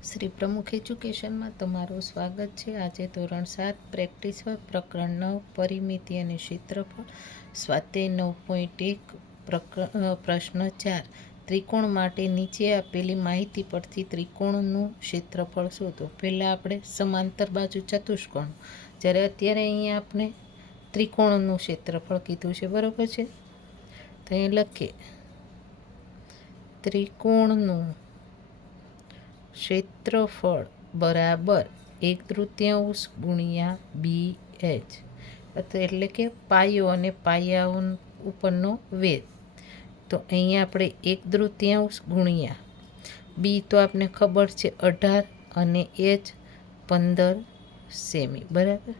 શ્રી પ્રમુખ એજ્યુકેશનમાં તમારું સ્વાગત છે। આજે ધોરણ 7 પ્રેક્ટિસ વર્ક પ્રકરણ 9 પરિમિતિ અને ક્ષેત્રફળ સ્વાધ્યાય 9.1 પ્રશ્ન 4 ત્રિકોણ માટે નીચે આપેલી માહિતી પરથી ત્રિકોણનું ક્ષેત્રફળ શોધો। પહેલાં આપણે સમાંતર બાજુ ચતુષ્કોણ, જ્યારે અત્યારે અહીંયા આપણે ત્રિકોણનું ક્ષેત્રફળ કીધું છે, બરાબર છે। તો અહીં લખીએ ત્રિકોણનું ક્ષેત્રફળ બરાબર 1/3 ગુણ્યા BH, એટલે કે પાયો અને પાયા ઉપરનો વેધ। તો અહીંયા આપણે 1/3 ગુણ્યા બી તો આપને ખબર છે 18 અને H 15 સેમી, બરાબર।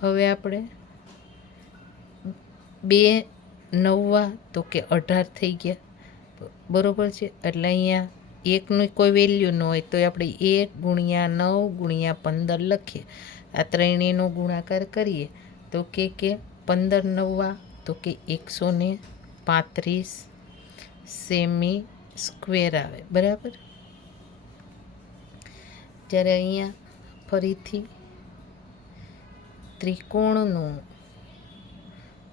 હવે આપણે 2 9 તો કે 18 થઈ ગયા, બરાબર છે। એટલે અહીંયા એકની કોઈ વેલ્યુ ન હોય તો આપણે 1 ગુણ્યા 9 ગુણ્યા 15 લખીએ। આ ત્રણેયનો ગુણાકાર કરીએ તો કે 15 9 તો કે 135 સેમી સ્ક્વેર આવે, બરાબર। જ્યારે અહીંયા ફરીથી ત્રિકોણનું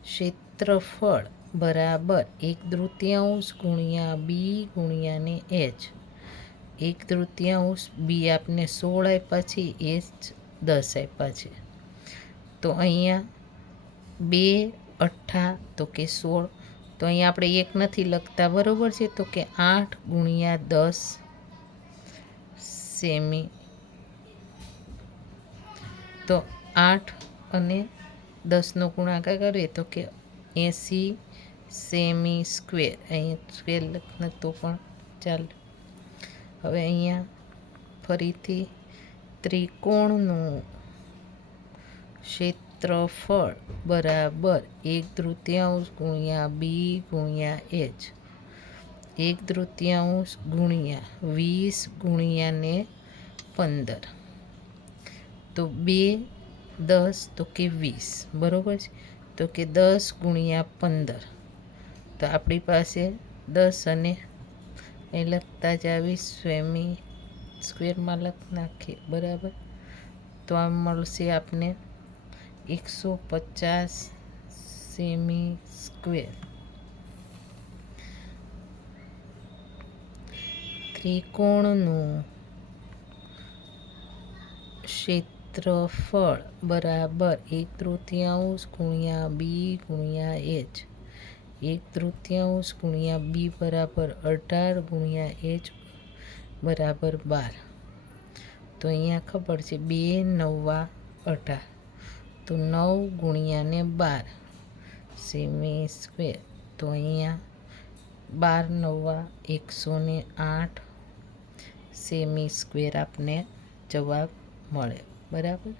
ક્ષેત્રફળ બરાબર 1/3 ગુણ્યા બી ગુણ્યા ને H, 1/3 બી આપને 16 આપ્યા છે, H 10 આપ્યા છે। તો અહીંયા 2 8 તો કે 16, તો અહીંયા આપણે 1 નથી લખતા, બરાબર છે। તો કે 8 ગુણ્યા 10 સેમી, તો 8 અને 10નો ગુણાકાર કરીએ તો કે 80 સેમી સ્ક્વેર, અહીં સ્ક્વેર લખને તો પણ ચાલે। હવે અહીંયા ફરીથી ત્રિકોણનું ક્ષેત્રફળ બરાબર 1/3 ગુણ્યા બી ગુણ્યા H, 1/3 ગુણ્યા 20 ગુણ્યા ને 15, તો 2 10 તો કે 20, બરાબર છે। તો કે 10 ગુણ્યા 15, તો આપણી પાસે 10 અને એ લખતા જ 20 સેમી સ્ક્વેરમાં લખી નાખીએ, બરાબર। તો આ મળશે આપને 150 સેમી સ્ક્વેર। ત્રિકોણનું ક્ષેત્રફળ બરાબર 1/3 ગુણ્યા બી ગુણ્યા H, 1/3 ગુણ્યા બી બરાબર 18 ગુણ્યા H બરાબર 12, તો અહીંયા ખબર છે 2 9 18, તો 9 ગુણ્યા ને 12 સેમી સ્ક્વેર, તો અહીંયા 12 9 108 સેમી સ્ક્વેર આપને જવાબ મળે, બરાબર।